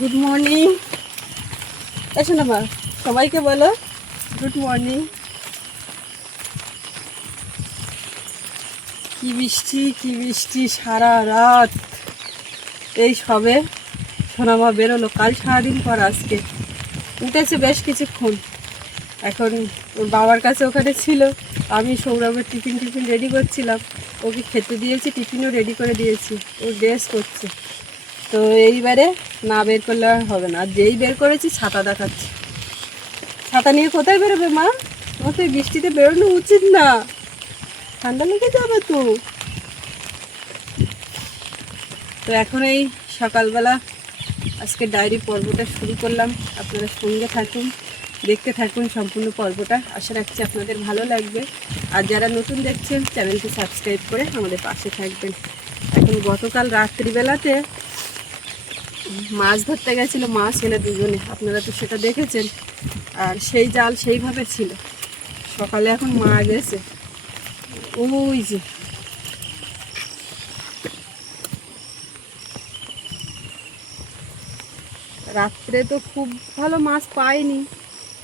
Good morning. এসো না মা, সবাইকে বলো গুড মর্নিং। কি বৃষ্টি কি বৃষ্টি, সারা রাত এই সবে সোনামা বেরোলো। কাল সারাদিন পর আজকে উঠেছে বেশ কিছুক্ষণ। এখন ওর বাবার কাছে ওখানে ছিল, আমি সৌরভের টিফিন রেডি করছিলাম, ওকে খেতে দিয়েছি, টিফিনও রেডি করে দিয়েছি, ও ড্রেস করছে। তো এইবারে না বের করলে আর হবে না, আর যেই বের করেছি ছাতা দেখাচ্ছি। ছাতা নিয়ে কোথায় বেরোবে মা? তোমার তো এই বৃষ্টিতে বেরোনো উচিত না, ঠান্ডা লেগে যাবে তো। তো এখন এই সকালবেলা আজকে ডায়েরি পর্বটা শুরু করলাম। আপনারা সঙ্গে থাকুন, দেখতে থাকুন সম্পূর্ণ পর্বটা। আশা রাখছি আপনাদের ভালো লাগবে। আর যারা নতুন দেখছেন চ্যানেলটি সাবস্ক্রাইব করে আমাদের পাশে থাকবেন। এখন গতকাল রাত্রিবেলাতে মাছ ধরতে গেছিলো মা ছেলে দুজনে, আপনারা তো সেটা দেখেছেন। আর সেই জাল সেইভাবে ছিল। সকালে এখন মা গেছে, ওই যে রাত্রে তো খুব ভালো মাছ পায়নি,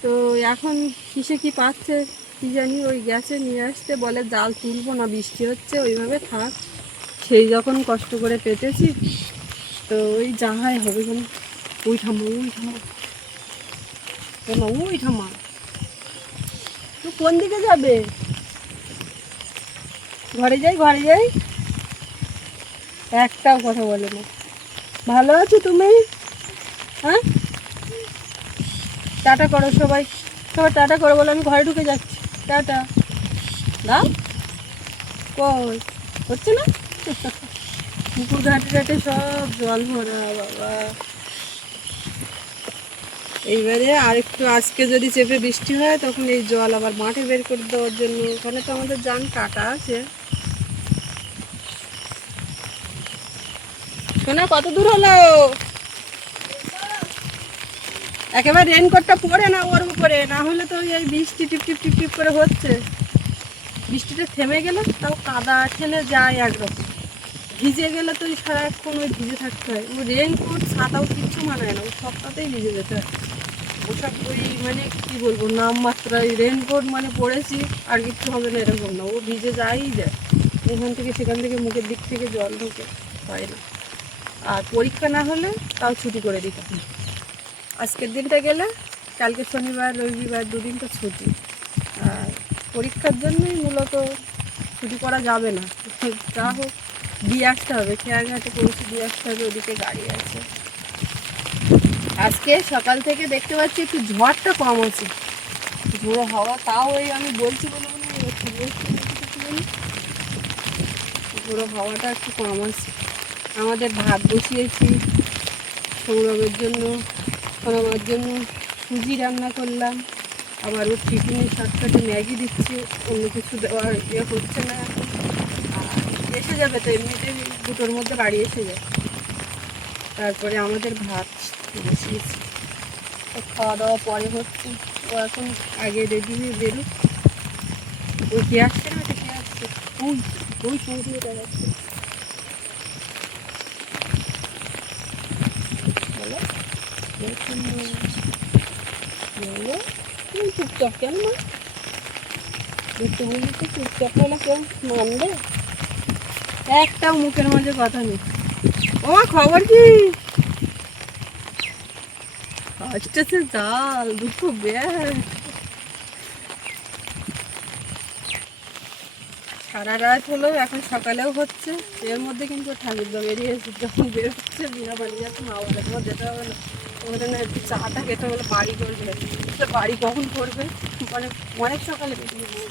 তো এখন কিসে কি পাচ্ছে কি জানি, ওই গেছে নিয়ে আসতে, বলে জাল তুলবো না, বৃষ্টি হচ্ছে, ওইভাবে থাক। সেই যখন কষ্ট করে পেতেছি, তো ওই যাহাই হবে কেন। ওই ঠাম্মা ওই ঠাম্মা তো কোন দিকে যাবে? ঘরে যাই একটাও কথা বলে না। ভালো আছো তুমি? হ্যাঁ, টাটা করো সবাই, সবাই টাটা করো, বলো আমি ঘরে ঢুকে যাচ্ছি, টাটা দাও। কই হচ্ছে না? পুকুর ঘাটে সব জল ভরা বাবা। এইবারে আরেকটু আজকে যদি চেপে বৃষ্টি হয়, তখন এই জল আবার মাঠে বের করে দেওয়ার জন্য। ওখানে তো আমাদের জান কাটা আছে। শোনা কত দূর হলো? একেবারে রেনকোটটা পরে না ওর উপরে, না হলে তো এই বৃষ্টি টিপ টিপ টিপ টিপ করে হচ্ছে। বৃষ্টিটা থেমে গেলে তাও কাদা ঠেলে যায় একরকম, ভিজে গেলে তো সারাক্ষণ ওই ভিজে থাকতে হয়। ও রেনকোট ছাতাও কিচ্ছু মানায় না, ও সবটাতেই ভিজে যেতে হয়। ওসব ওই মানে কী বলবো, নামমাত্রা ওই রেনকোট মানে পড়েছি আর কিচ্ছু হবে না এরকম না, ও ভিজে যায়ই যায়। এখান থেকে সেখান থেকে মুখের দিক থেকে জল ঢোকে, হয় না। আর পরীক্ষা না হলে তাও ছুটি করে দিতে হয়। আজকের দিনটা গেলে কালকে শনিবার রবিবার দুদিন তো ছুটি। আর পরীক্ষার জন্যই মূলত ছুটি করা যাবে না, যা হোক দিয়ে আসতে হবে, খেয়াঘাটে পৌঁছে দিয়ে আসতে হবে, ওদিকে গাড়ি আছে। আজকে সকাল থেকে দেখতে পাচ্ছি একটু ঝড়টা কম আছে, ঝোড়ো হাওয়া, তাও ওই আমি বলছি বলে ঝোড়ো হাওয়াটা একটু কম আছে। আমাদের ভাত বসিয়েছি, সৌরভের জন্য সোনামার জন্য সুজি রান্না করলাম, আবার ওর টিফিনের সাথে ম্যাগি দিচ্ছি, অন্য কিছু দেওয়ার ইয়ে হচ্ছে না। আর এসে যাবে তো এমনিতে 2টোর মধ্যে বাড়ি এসে যাবে। তারপরে আমাদের ভাত বসিয়েছি, খাওয়া দাওয়া পরে হচ্ছে। ও এখন আগে রেডি হয়ে বেরোক। ওই কে আসছে না, কে আসছে ওই ওই সঙ্গে যাচ্ছে। বলো বলো, তুমি চুপচাপ কেন মা? দেখতে বলি তো চুপচাপ হলে কেউ মানবে? একটাও মুখের মাঝে কথা নেই। ও খবর কি? আসতেছে জাল, 2টো ব্যাগ। সারা রাত হলো, এখন সকালেও হচ্ছে, এর মধ্যে কিন্তু ঠাকুর দা বেরিয়েছে। যখন বের হচ্ছে বিনা বাড়ি যাচ্ছে, মা বলে তোমার যেতে হবে না, ওখানে না একটু চাটা খেতে হলে বাড়ি করবে। বাড়ি কখন করবে, মানে অনেক সকালে বেরিয়ে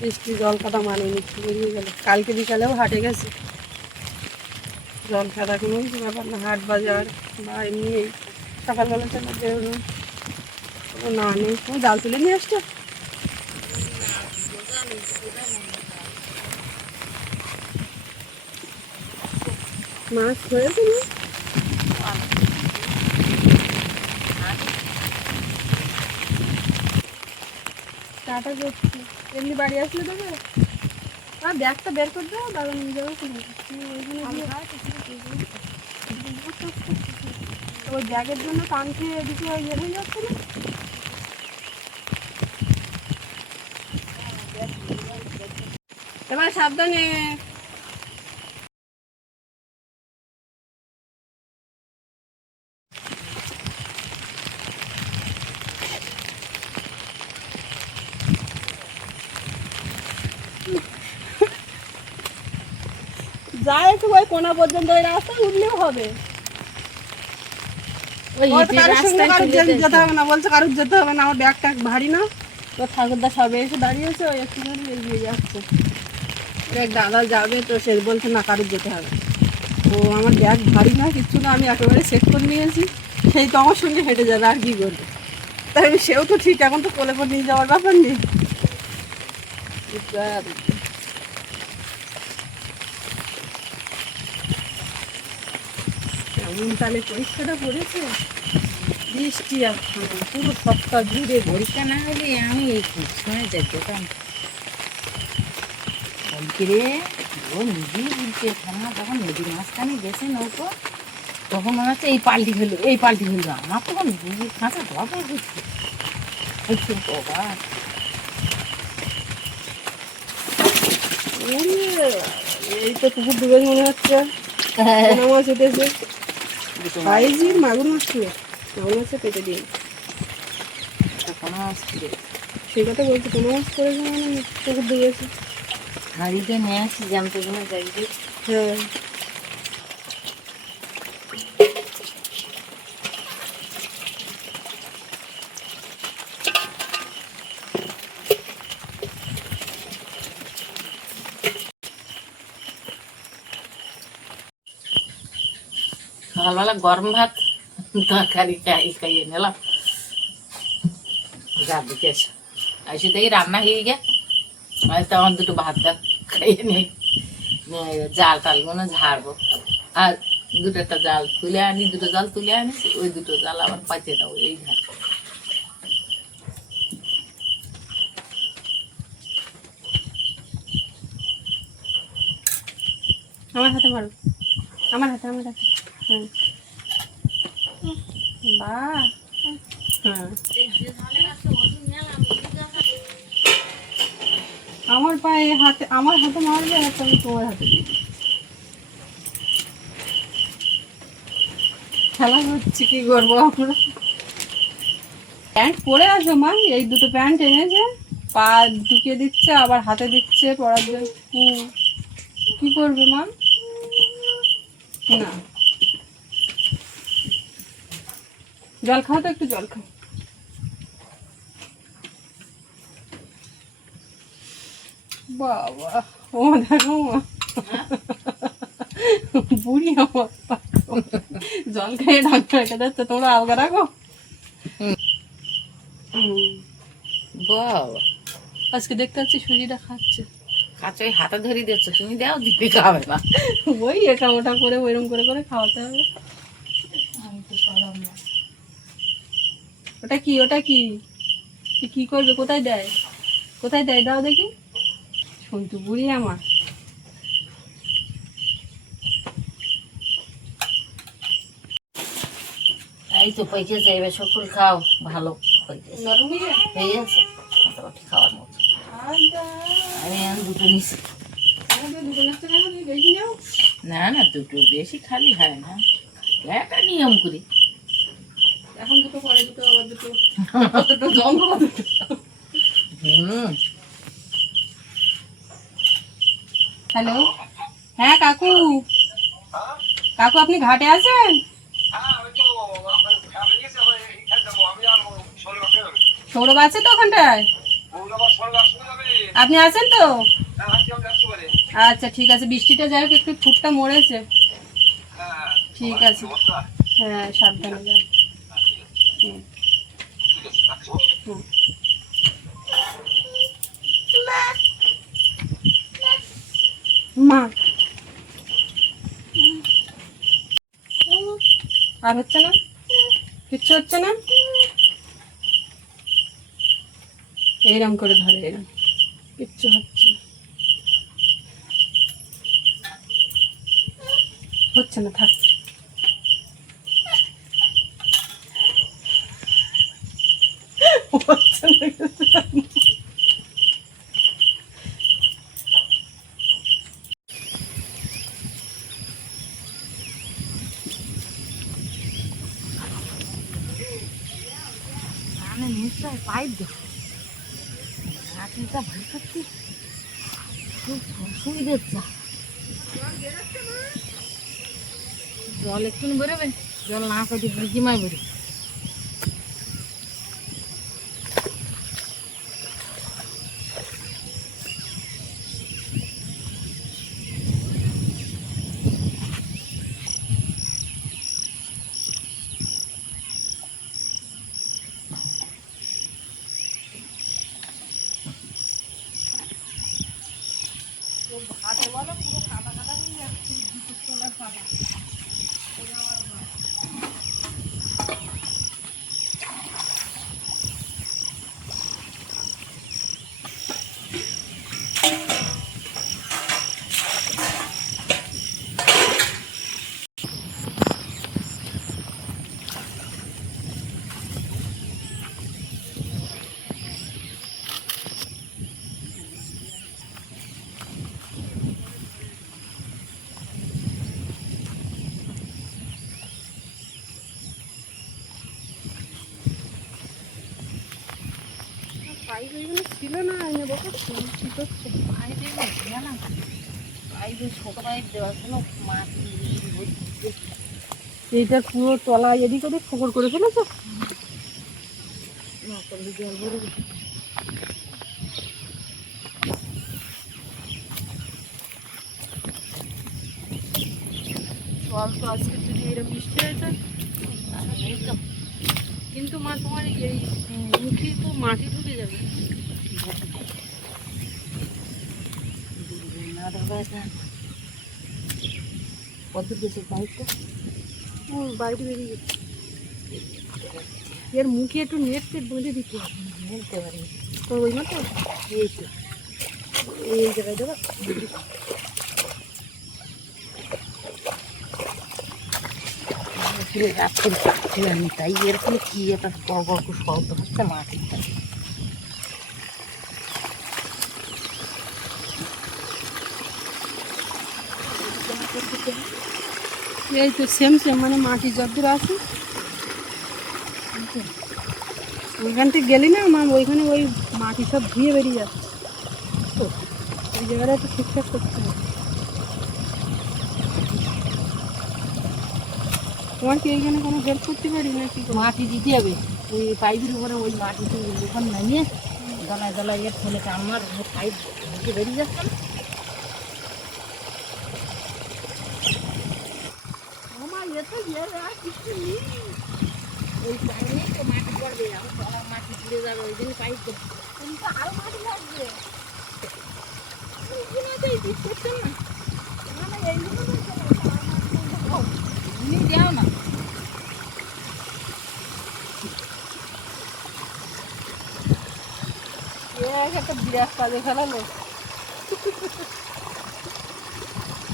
বৃষ্টি জল খাতা মানেনি, বেরিয়ে গেল। কালকে বিকালেও হাটে গেছে, জল খাতা কোনো কিছু ব্যাপার না, হাট বাজার বা এমনি এই সকালবেলা যেন বেরোনো কোনো না নেই। তুমি জাল তুলে নিয়ে আসছো? মাছ হয়েছে না? টাটা করছি, এমনি বাড়ি আসলে দেবে। আর ব্যাগটা বের করে দাও, দাদা নিয়ে যাবো। ওইখানে ওই ব্যাগের জন্য কান খেয়ে এদিকে ইয়ে হয়ে যাচ্ছে না। এবার সাবধানে। যায় একটু ওই কোনা পর্যন্ত ওই রাস্তা উঠলেও হবে। যেতে হবে না বলছে, কারোর যেতে হবে না, আমার ব্যাগটা ভারী না। তো ঠাকুরদা সবে এসে দাঁড়িয়েছে, ওই একটুখানি এগিয়ে যাচ্ছে। এক দাদা যাবে, তো সে বলছে না কারোর যেতে হবে। তো আমার ব্যাগ ভারী না, কিচ্ছু না, আমি একেবারে সেট করে নিয়েছি। সেই তো আমার সঙ্গে হেঁটে যাবে, আর কি করবে। তাই সেও তো ঠিক, এখন তো কোলে করে নিয়ে যাওয়ার ব্যাপার নেই। এমন তাহলে পরীক্ষাটা পড়েছে, বৃষ্টি আর পুরো সপ্তাহ জুড়ে। পরীক্ষা না হলে আমি শুনে যেতাম রে, ও নিজেই বলছে ঠাম্মা তখন নদীর মাঝখানে গেছে নৌকো, তখন মনে হচ্ছে এই পাল্টি হলো এই পাল্টি হলো। আমার তখন বুঝি খাঁচা ধরা হচ্ছে বাবা। এই তো পুকুর ডুবে মনে হচ্ছে, পোনা মাছ উঠেছে, সাইজি মাগুর মাছ ছিল, মাগুর মাছে পেটে দিয়ে কোনো মাছ সেই কথা বলছি, কোনো মাছ করেছে মানে পুকুর ডুবেছে। হাড়িতে নিয়ে আসি জানতে কিনা যাইবে। হ্যাঁ, সকালবেলা গরম ভাত তরকারি খাইয়ে নিলাম। রাত দিকে এসে দেখি রান্না হয়ে গে, তখন দুটো ভাত খাইয়ে নিই, জাল টালগুলো ঝাড়বো। আর দুটো জাল তুলে আনি, দুটো জাল তুলে আনি, ওই দুটো জাল আবার পাইতে দাও এই ধার। আমার হাতে মারো, আমার হাতে, আমার হাতে। হ্যাঁ, বাহ, হ্যাঁ। আমার পায়ে হাতে, আমার হাতে মারবে, হাতে আমি তোমার হাতে দিই। খেলা হচ্ছে, কি করবো আমরা। প্যান্ট পরে আসো মা, এই দুটো প্যান্ট এনেছে, পা ঢুকিয়ে দিচ্ছে আবার হাতে দিচ্ছে পরার জন্য। কি করবে মা? না, জল খাও তো, একটু জল খাও। বাবা, ও দেখো মা, বুড়ি আমার জল খেয়ে ডাক্তার রেখে যাচ্ছে, তোমরা আলগা রাখো। বাবা, আজকে দেখতে পাচ্ছি সুজিটা খাচ্ছে। কাছে হাতে ধরিয়ে দিচ্ছ, তুমি দাও, দিতে খাবে না। ওই এটা ওটা করে ওইরকম করে করে খাওয়াতে হবে। আমি তো পারলাম না। ওটা কি, ওটা কি, কি করবে? কোথায় দেয়, কোথায় দেয়, দাও দেখি। সন্তু বুড়ি আমার। এই তো পাইকেছে, এবার সকল খাও, ভালো পাইকেছে, হয়ে গেছে মোটামুটি খাওয়ার মতো। আমি এখন দুটো নিচ্ছি। না না, দুটো বেশি খালি হয় না, একটা নিয়ম করি। এখন দুটো পরে, দুটো আবার দুটো, দুটো জন্ম দুটো। হ্যালো, হ্যাঁ কাকু, কাকু আপনি ঘাটে আছেন? সৌরভ আছে তো ওখানটায়? আপনি আছেন তো? আচ্ছা ঠিক আছে, বৃষ্টিটা যাই হোক একটু ফুটটা মরেছে। ঠিক আছে, হ্যাঁ সাবধানে যান। মা আর হচ্ছে না, কিচ্ছু হচ্ছে না, এইরকম করে ধরে, এরকম কিচ্ছু হচ্ছে না, হচ্ছে না, থাক। পাইপ দেবো মাটিটা ভাই করতে খুব অসুবিধে যা জল একটু বেরোবে জল না কেটে বুঝিমাই বেরোবে ভাতে বলো পুরো কাদা কাদা হয়ে যাচ্ছে দুপুর তলার কাদা পাইপ এগুলো ছিল না এনে দেখো কি করছে পাইপে না পাইপে ছোট পাইপ দেওয়া ছিল মাটি এইটার পুরো তলা এদিক ওদিক ফোকর করে ফেলেছো জল ভরে জল তো আজকে যদি এরকম বৃষ্টি হয়েছে কিন্তু মা তোমার এই মুখে তো মাটি ঢুকে যাবে না দাদা কত গেছে পাইপটা বাইরে বেরিয়ে গেছে এর মুখে একটু নেট টেট বেঁধে দিতে হবে বলতে পারি তো ওই মতো এই তো এই জায়গায় দেবো রাত্রে পাচ্ছি আমি তাই এরকম কি একটা বড় বড় করে শব্দ হচ্ছে মাটিটা এই তো সেম সেম মানে মাটি যতদূর আছে ওইখান থেকে গেলি না মা ওইখানে ওই মাটি সব ধুয়ে বেরিয়ে যাচ্ছে তো ওই জায়গাটা একটু ঠিকঠাক করতে হবে তোমার কি এইখানে কোনো হেল্প করতে পারি না কি মাটি দিতে হবে ওই পাইপের উপরে ওই মাটিতে ওখানে নামিয়ে গলায় গলায় এর ফলে আমার পাইপ ঢুকে বেরিয়ে যাচ্ছে না আমার এত কিছু নেই ওই পাইপেই তো মাটি পড়বে আমার তলার মাটি তুলে যাবে ওই জন্য পাইপ দেবো কিন্তু আরো মাটি লাগবে করছেন না না এইগুলো তুমি দেও না একটা বিরাট কাজে ফেলালো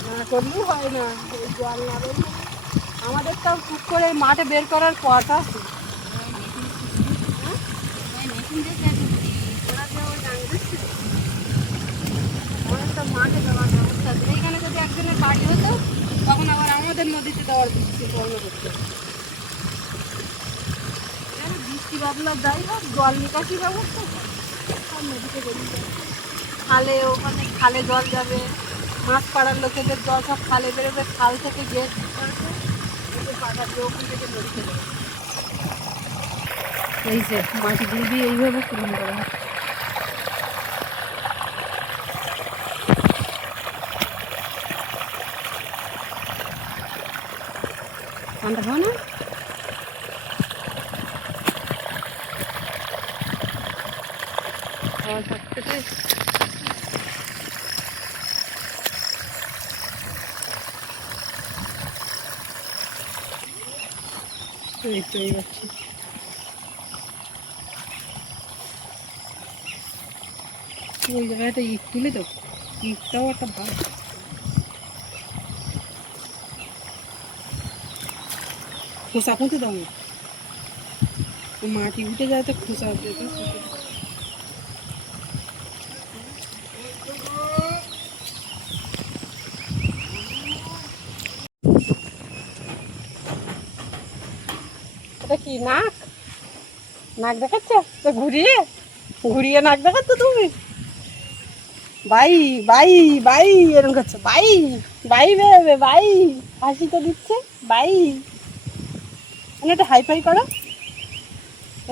না করলেও হয় না এই জল না বের আমাদেরটাও টুক করে মাঠে বের করার পথ আছে অনেকটা মাঠে দেওয়ার ব্যবস্থা আছে এইখানে যদি একজনের বাড়ি হতো তখন আবার আমাদের নদীতে দেওয়ার বন্ধ করতে বৃষ্টি বাদলা যাই হোক জল নিকাশি ব্যবস্থা সব নদীতে বেরিয়ে যাবে খালে ওখানে খালে জল যাবে মাছ পাড়ার লোকেদের জল সব খালে বেরোবে খাল থেকে গেট পাটা দিয়ে ওখান থেকে নদীতে যাবে এই যে মাটি দিয়ে এইভাবে পূরণ করা হয় ঠান্ডা হয় না এই তো এই যাচ্ছে ওই জায়গাটা ইট তুলে দেবো ইটটাও একটা ভালো খোসা খুঁজে দাও না মাটি উঠে যায় তো খোসা যেতে এটা কি নাক নাক দেখাচ্ছ তো ঘুরিয়ে ঘুরিয়ে নাক দেখাচ্ছ তুমি? বাই বাই বাই এরকম করছো, বাই বাই বেবে বাই, হাসি তো দিচ্ছে বাই। মানে একটা হাইফাই করো,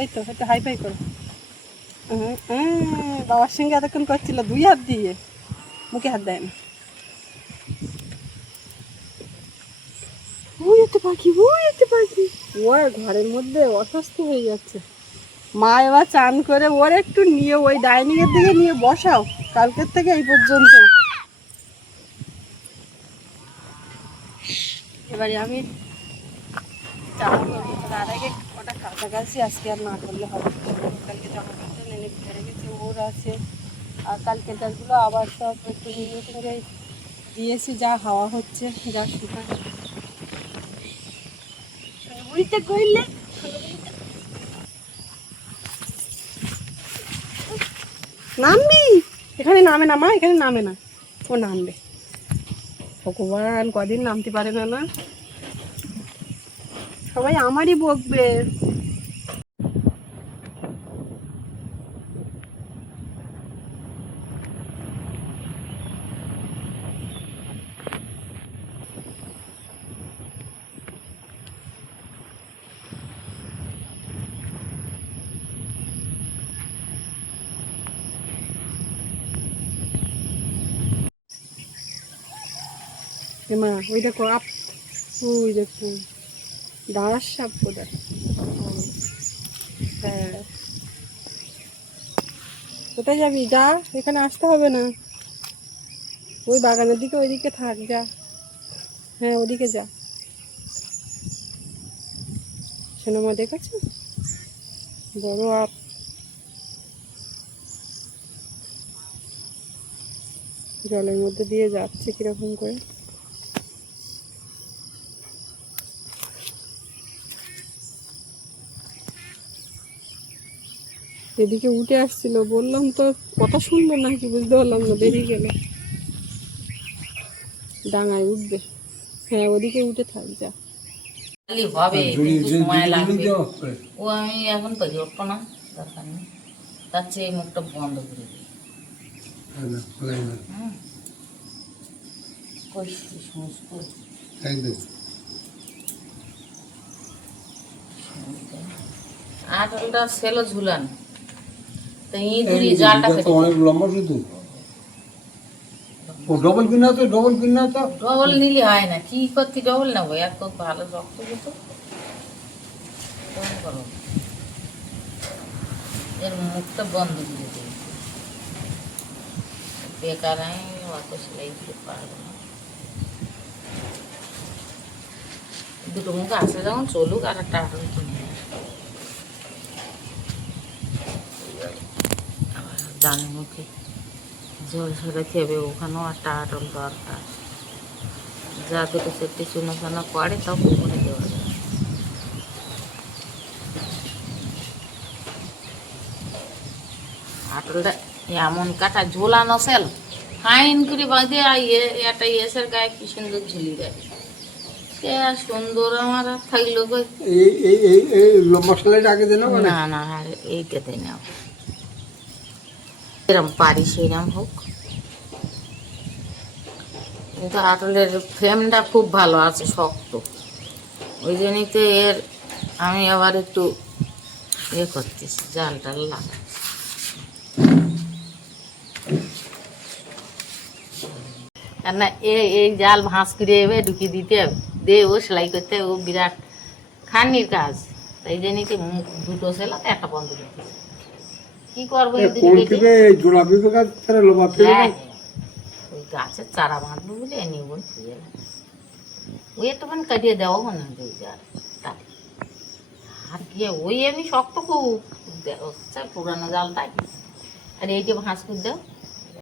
এই তো একটা হাইফাই করো। বাবার সঙ্গে এতক্ষণ করছিল 2 হাত দিয়ে, মুখে হাত দেয় না। ওই একটা পাখি, ওই একটা পাখি, ও ঘরের মধ্যে অসুস্থ হয়ে যাচ্ছে। মা এবার চান করে ওর একটু নিয়ে ওই ডাইনিং এর দিকে নিয়ে বসাও, কালকের থেকে এই পর্যন্ত। এবারে আমি চান করি, তার আগে ওটা কাছাকাছি আজকে আর না করলে হবে। কালকে জামা কাপড় নেনে ভিতরে গেছে, ওর আছে। আর কালকে গাছগুলো আবার সব একটু নিয়ে টিঙে দিয়েছি, যা হাওয়া হচ্ছে, যা শুকায় উড়িতে করলে নামবি। এখানে নামে না মা, এখানে নামে না, ও নামবে। ভগবান কদিন নামতে পারে না, না সবাই আমারই বকবে। মা ওই দেখো আপ, ওই দেখো দাঁড়ার সাপ কোথায়। হ্যাঁ কোথায় যাবি? যা, এখানে আসতে হবে না, ওই বাগানের দিকে ওইদিকে থাক, যা। হ্যাঁ ওদিকে যা। শোনো মা, দেখেছো বড় আপ, জলের মধ্যে দিয়ে যাচ্ছে কিরকম করে। এদিকে উঠে আসছিল, বললাম তো কথা শুনবে না কি, বুঝতে পারলাম না, বেরিয়ে গেল। ডাঙায় উঠবে, হ্যাঁ ওদিকে উঠে থাক, যা। হবে কিন্তু সময় লাগবে। ও আমি এখন তো উঠবো না, দরকার নেই, তার চেয়ে মুখটা বন্ধ করে দিই। আটলটা সেলো ঝুলান, তো ইঁদুরি জালটা অনেক লম্বা শুধু ডবল কিনা তো, ডবল কিনা তো। ডবল নিলে হয় না, কি করতে ডবল নেবো, এত ভালো রক্ত যেত। করো, এর মুখটা বন্ধ করে দিই, বেকার আমি অত সেলাই দিতে পারবো না। দুটো মুখ আসে যখন চলুক, আর একটা আটল কিনে ডান মুখে জল সরাতে হবে, ওখানেও একটা আটল দরকার, যা দুটো সেটটি চুনো চানো করে তাও করে দেওয়া যায়। আটলটা এমন কাটা ঝোলানো সেল ফাইন করে বাঁধে, আর একটা এসের গায়ে কি সুন্দর ঝুলি দেয়, সে আর সুন্দর আমার আর থাকলো গো। এই লম্বা সেলাইটা আগে দিন না না, আর এইটাতে না, এরম পারি সেরম হোক। কিন্তু আটলের ফ্রেমটা খুব ভালো আছে, শক্ত, ওই জন্যই তো এর আমি আবার একটু ইয়ে করতেছি, জাল টাল লাগাচ্ছি। আর না এই জাল ভাঁজ করে এবে ঢুকিয়ে দিতে হবে, দিয়ে ও সেলাই করতে ও বিরাট খানির কাজ, তাই জন্যই তো মুখ দুটো সেলা একটা বন্ধ করতেছি। কি করবো ওই গাছের চারা বাঁধবো বলে এনে বোন ছুঁয়ে ওই একটুখানি কাটিয়ে দেওয়া মনে হয় ওই জাল, তাই আর কি ওই এমনি শক্ত খুব পুরানো জাল, তাই আর এইটা ভাঁজ করে দাও।